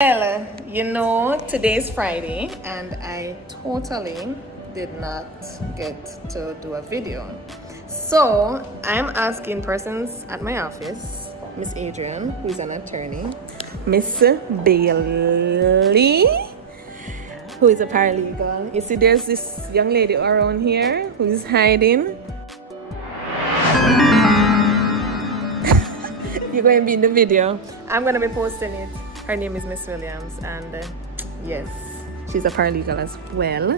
Well, you know, today's Friday and I totally did not get to do a video. So I'm asking persons at my office, Miss Adrian, who's an attorney, Miss Bailey, who is a paralegal. You see, there's this young lady around here who is hiding. You're going to be in the video. I'm going to be posting it. Her name is Miss Williams, and yes, she's a paralegal as well.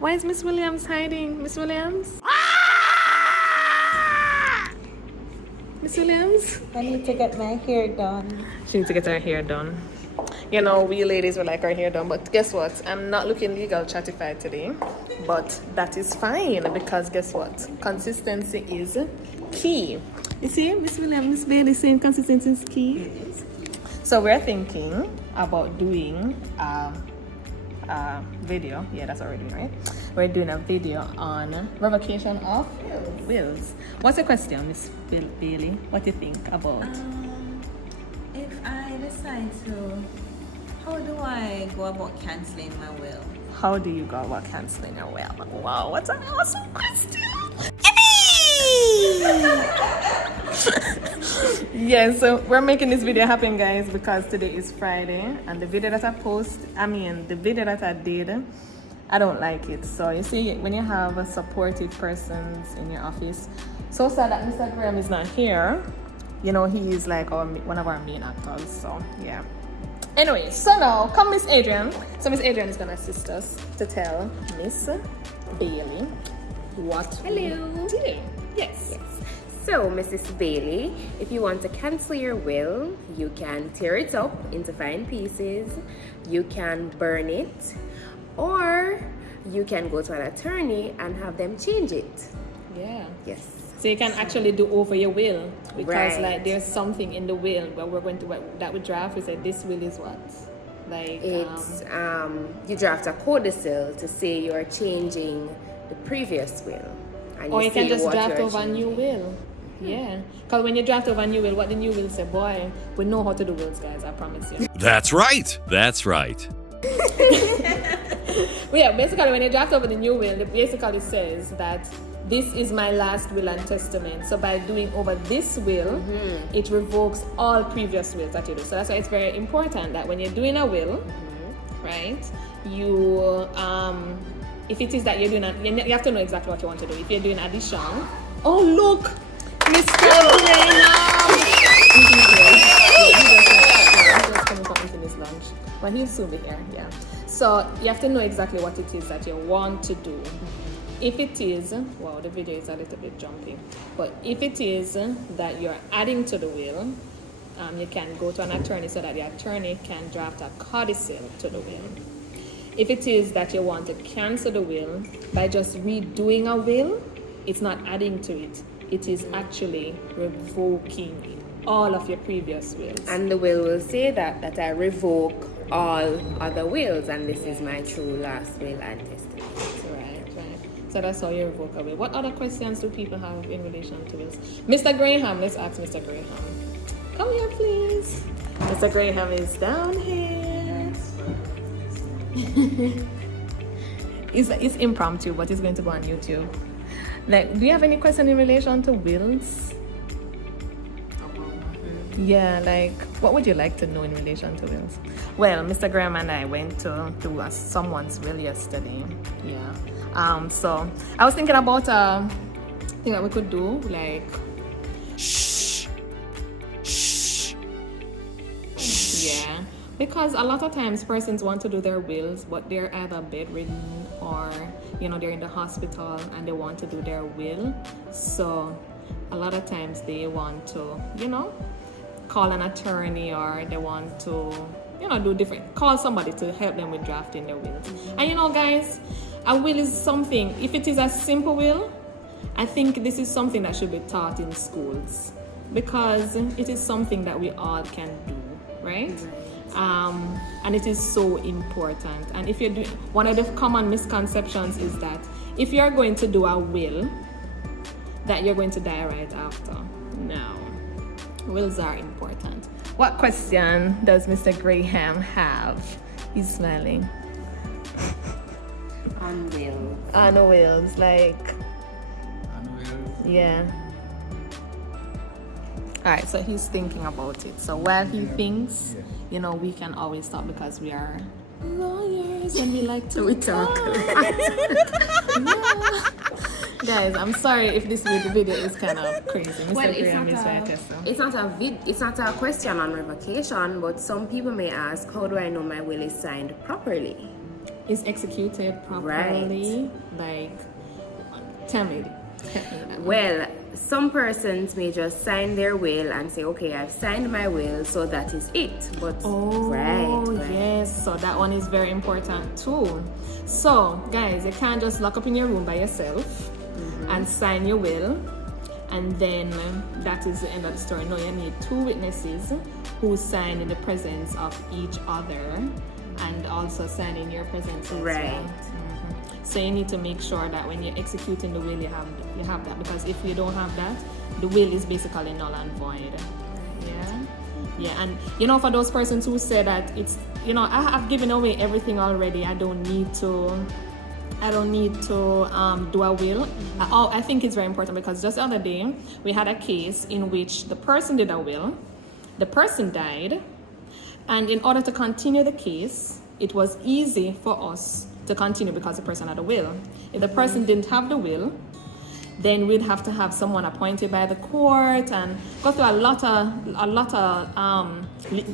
Why is Miss Williams hiding? Miss Williams? Miss Williams? I need to get my hair done. She needs to get her hair done. You know, we ladies would like our hair done, but guess what? I'm not looking legal chattified today, but that is fine because guess what? Consistency is key. You see, Miss Williams, Miss Bailey saying consistency is key. So we're thinking about doing a video. Yeah, that's already right. We're doing a video on revocation of wills. What's the question, Miss Bailey? What do you think about? If I decide to, how do I go about canceling my will? How do you go about canceling your will? Wow, what an awesome question! Yeah, so we're making this video happen, guys, because today is Friday, and the video that the video that I did, I don't like it. So you see, when you have supportive persons in your office, so sad that Mr. Graham is not here. You know, he is like one of our main actors. So yeah. Anyway, so now come Miss Adrian. So Miss Adrian is gonna assist us to tell Miss Bailey what we do. Yes. So, Mrs. Bailey, if you want to cancel your will, you can tear it up into fine pieces, you can burn it, or you can go to an attorney and have them change it. Yeah. Yes. So you can actually do over your will because Right. like there's something in the will where we're going to that we draft. We said this will is what, like It's you draft a codicil to say you're changing the previous will. And or you can say just what draft you're over a changing. new will. Yeah, because when you draft over a new will, what the new will say, boy, we know how to do wills, guys. I promise you. That's right. That's right. Well, yeah, basically when you draft over the new will, it basically says that this is my last will and testament. So by doing over this will, it revokes all previous wills that you do. So that's why it's very important that when you're doing a will, right, you if it is that you're doing you have to know exactly what you want to do. If you're doing addition, oh look, Mr. Graham! He's just coming from eating his lunch, but he'll soon be here. Yeah. So you have to know exactly what it is that you want to do. If it is, wow, the video is a little bit jumpy, but if it is that you're adding to the will, you can go to an attorney so that the attorney can draft a codicil to the will. If it is that you want to cancel the will by just redoing a will, it's not adding to it. It is actually revoking all of your previous wills. And the will say that I revoke all other wills, and this is my true last will and testament. Right. So that's how you revoke a will. What other questions do people have in relation to wills? Mr. Graham, let's ask Mr. Graham. Come here, please. Mr. Graham is down here. It's impromptu, but it's going to go on YouTube. Like, do you have any question in relation to wills? Yeah, like, what would you like to know in relation to wills? Well, Mr. Graham and I went to do someone's will yesterday. Yeah. So I was thinking about thing that we could do, like. Yeah. Because a lot of times persons want to do their wills, but they're either bedridden or, you know, they're in the hospital and they want to do their will. So a lot of times they want to, you know, call an attorney or they want to, you know, call somebody to help them with drafting their wills. And you know, guys, a will is something, if it is a simple will, I think this is something that should be taught in schools. because it is something that we all can do, right? And it is so important. And if you're doing, one of the common misconceptions is that if you're going to do a will, that you're going to die right after. No, wills are important. What question does Mr. Graham have? He's smiling. On will. On wills, like. On wills. Yeah. All right, so he's thinking about it. So while he thinks, you know, we can always talk because we are lawyers and we like to talk. Yeah. Guys, I'm sorry if this video is kind of crazy. Mr. Well, Graham is right, so. it's not a question on revocation, but some people may ask, how do I know my will is signed properly? Is executed properly? Like, tell me. Well, some persons may just sign their will and say, okay, I've signed my will, so that is it. But right. Yes, so that one is very important too. So guys, you can't just lock up in your room by yourself and sign your will, and then that is the end of the story. No, you need two witnesses who sign in the presence of each other and also sign in your presence as well. So you need to make sure that when you're executing the will, you have that, because if you don't have that, the will is basically null and void. Yeah, and you know, for those persons who say that it's, you know, I have given away everything already, I don't need to do a will. I think it's very important, because just the other day we had a case in which the person did a will, the person died, and in order to continue the case, it was easy for us to continue because the person had a will. If the person didn't have the will, then we'd have to have someone appointed by the court and go through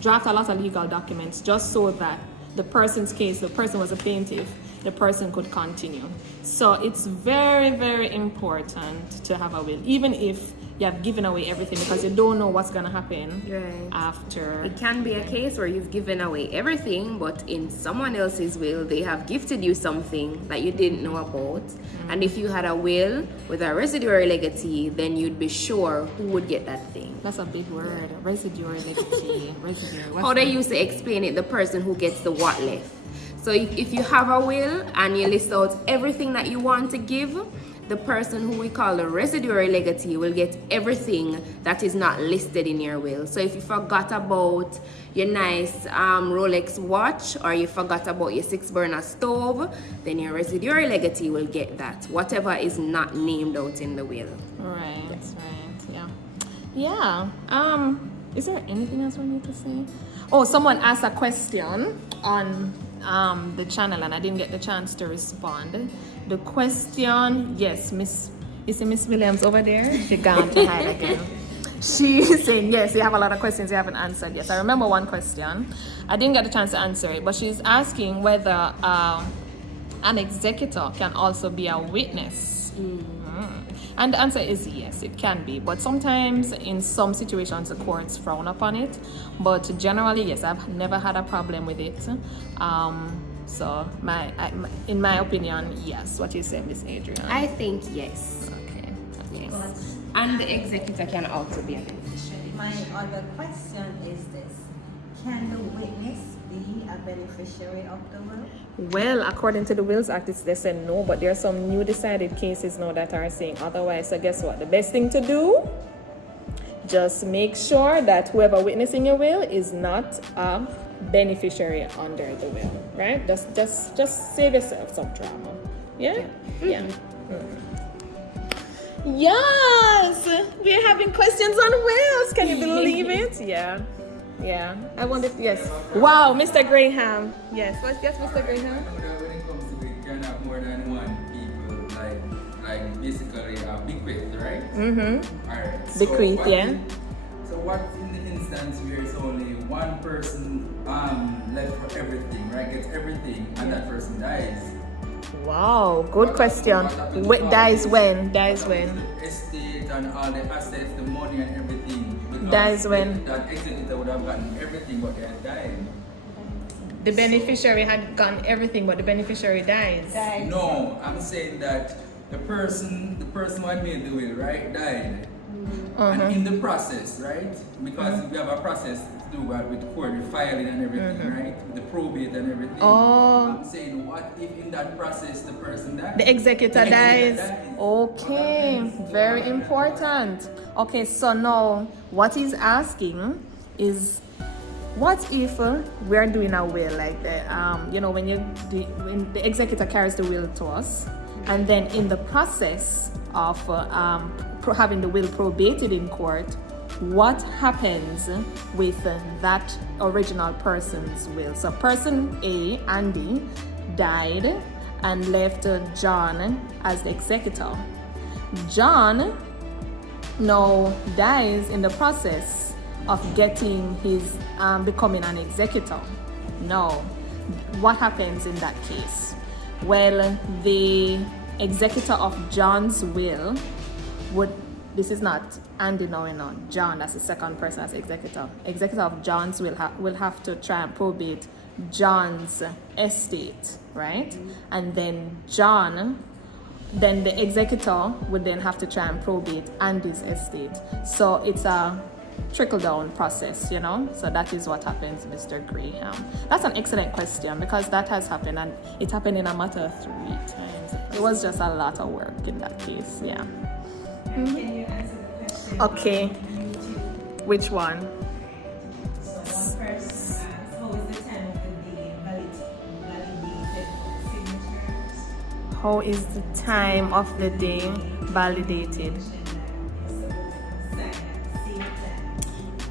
draft a lot of legal documents just so that the person's case, the person was a plaintiff, the person could continue. So it's very, very important to have a will, even if you have given away everything, because you don't know what's going to happen after. It can be a case where you've given away everything, but in someone else's will, they have gifted you something that you didn't know about. And if you had a will with a residuary legatee, then you'd be sure who would get that thing. That's a big word, residuary legatee. Residuary. How they used to explain it, the person who gets the what left. So if you have a will and you list out everything that you want to give, the person who we call the residuary legatee will get everything that is not listed in your will. So if you forgot about your nice Rolex watch, or you forgot about your 6-burner stove, then your residuary legatee will get that, whatever is not named out in the will. Right, yeah. Is there anything else we need to say? Oh, someone asked a question on the channel and I didn't get the chance to respond. The question, yes, you see Miss Williams over there? She gone to hide again. She's saying, yes, you have a lot of questions you haven't answered. Yes, I remember one question. I didn't get a chance to answer it, but she's asking whether an executor can also be a witness. And the answer is yes, it can be. But sometimes in some situations, the courts frown upon it. But generally, yes, I've never had a problem with it. So, in my opinion, yes. What you say, Miss Adrian? I think yes. Okay. Yes. And the executor can also be a beneficiary. My other question is this: can the witness be a beneficiary of the will? Well, according to the Wills Act, they say no, but there are some new decided cases now that are saying otherwise. So guess what? The best thing to do, just make sure that whoever witnessing your will is not a beneficiary under the will, right? Just save yourself some drama. Yeah. Yes, we're having questions on wills. Can you believe it? Yeah. I wonder. Yes. Wow, Mr. Graham. Yes, Mr. Graham. When it comes to it, you can have more than one people, like basically a bequeath, right? Alright. So Bequeath, yeah. So what in the instance where it's only one person left for everything, right? Gets everything, and that person dies. Wow, good question. Dies when? Estate and all the assets, the money and everything. Dies when? That executor would have gotten everything, but they had died. The beneficiary had gotten everything, but the beneficiary dies. No, I'm saying that the person who had made the will, right, died. And in the process, right? Because we have a process to do with court, with filing and everything, right? With the probate and everything. Oh. I'm saying, what if in that process the person dies? The executor dies. What Okay, happens? very important. Okay, so now what he's asking is, what if we're doing a will, like the when the executor carries the will to us, and then in the process of having the will probated in court, what happens with that original person's will? So person A, Andy, died and left John as the executor. John now dies in the process of getting his becoming an executor. Now, what happens in that case? Well, the executor of John's will would, this is not Andy now, John, that's the second person as executor. Executor of John's will have to try and probate John's estate, right? And then then the executor would then have to try and probate Andy's estate. So it's a trickle-down process, So that is what happens, Mr. Graham. That's an excellent question, because that has happened, and it happened in a matter of 3 times. It was just a lot of work in that case, yeah. Can you answer the question? Okay. on YouTube? Which one? So one person asked, how is the time of the day validated for signatures? How is the time of the day validated?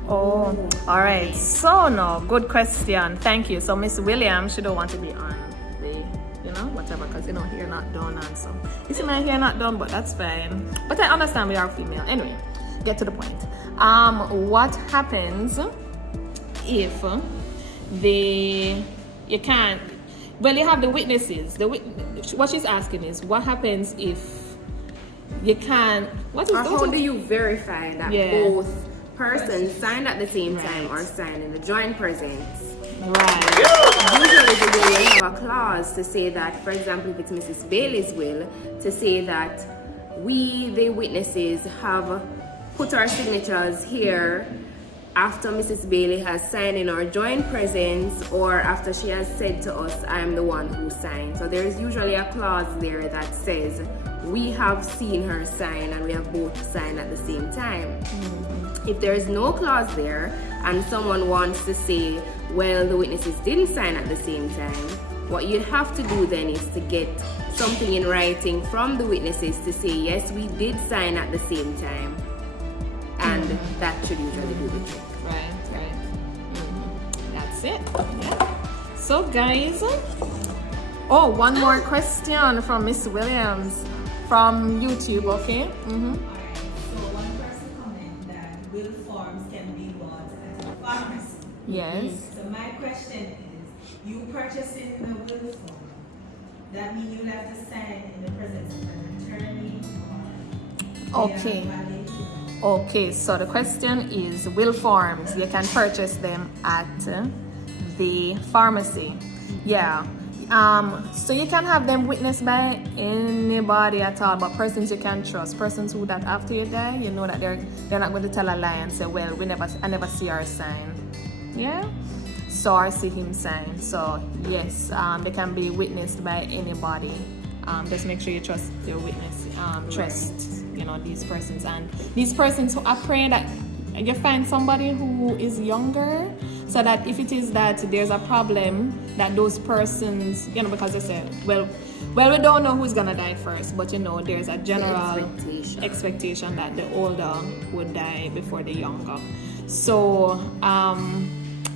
Oh, all right. So no, good question. Thank you. So Miss Williams, she don't want to be on the, whatever, because hair not done and so. You see my hair not done, but that's fine. But I understand we are female. Anyway, get to the point. What happens if you can't? Well, you have the witnesses. What she's asking is, what happens if you can't? How do you verify that both persons signed at the same time or signed in the joint presence? Right. Usually the will will have a clause to say that, for example, if it's Mrs. Bailey's will, to say that we, the witnesses, have put our signatures here after Mrs. Bailey has signed in our joint presence, or after she has said to us, I am the one who signed. So there is usually a clause there that says we have seen her sign and we have both signed at the same time. If there is no clause there and someone wants to say, well, the witnesses didn't sign at the same time, what you have to do then is to get something in writing from the witnesses to say, yes, we did sign at the same time. And that should usually do the trick. Right. That's it. Yeah. So guys, one more question from Miss Williams from YouTube, okay? Alright, so one person commented that will forms can be bought at a pharmacy. Yes. So my question is, you purchasing the will form, that means you'll have to sign in the presence of an attorney or Okay. Okay, so the question is, will forms, you can purchase them at the pharmacy. Yeah. So you can have them witnessed by anybody at all, but persons you can trust, persons who that after you die, you know that they're not going to tell a lie and say, well, I never see her sign. Yeah. So I see him sign. So yes, they can be witnessed by anybody. Just make sure you trust your witness. Trust, these persons, and these persons who, I pray that you find somebody who is younger, so that if it is that there's a problem, that those persons, because they say, well, we don't know who's gonna die first, but there's a general expectation that the older would die before the younger. So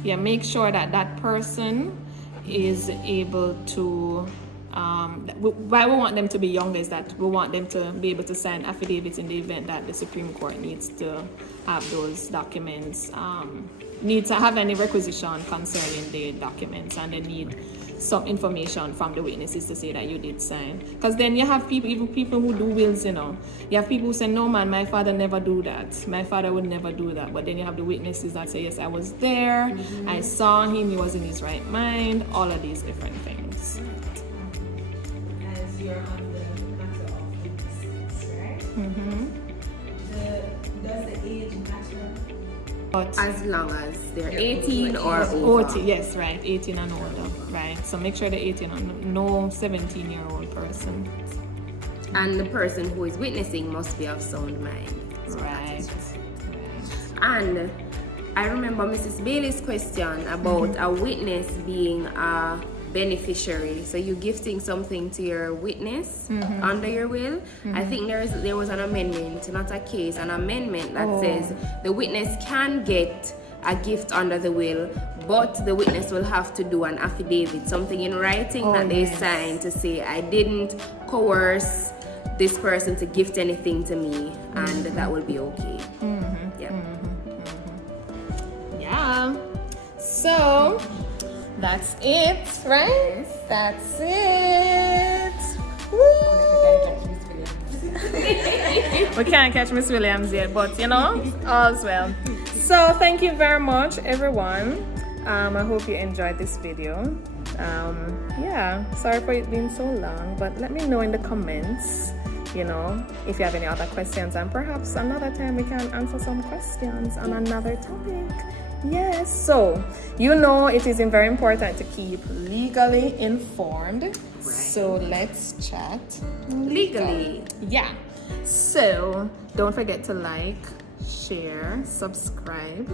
make sure that person is able to. Why we want them to be younger is that we want them to be able to sign affidavits in the event that the Supreme Court needs to have those documents, need to have any requisition concerning the documents, and they need some information from the witnesses to say that you did sign. Because then you have even people who do wills, you have people who say, no man, my father never do that. My father would never do that. But then you have the witnesses that say, yes, I was there, I saw him, he was in his right mind, all of these different things. You're on the matter of witnesses, right? But As long as they're 18 or over. 40, yes, right, 18 and older, right. So make sure they're 18 and no 17-year-old person. And the person who is witnessing must be of sound mind. Right. And I remember Mrs. Bailey's question about a witness being a beneficiary. So you gifting something to your witness under your will. I think there was an amendment, not a case, an amendment that says the witness can get a gift under the will, but the witness will have to do an affidavit, something in writing that they sign to say, I didn't coerce this person to gift anything to me, and that will be okay. Yeah. So that's it, right? That's it. We can't catch Miss Williams yet, but you know, all's well. So thank you very much, everyone. I hope you enjoyed this video. Yeah, sorry for it being so long, but let me know in the comments, you know, if you have any other questions, and perhaps another time we can answer some questions on another topic. Yes, so you know it is very important to keep legally informed. Right. So let's chat legally. Yeah. So don't forget to like, share, subscribe,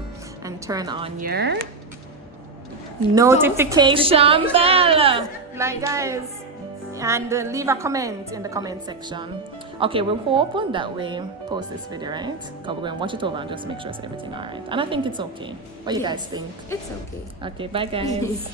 and turn on your notification bell. Like, guys, and leave a comment in the comment section. Okay, we hope that we post this video, right? Because we're going to watch it over and just make sure it's everything all right. And I think it's okay. What do you guys think? It's okay. Okay, bye guys.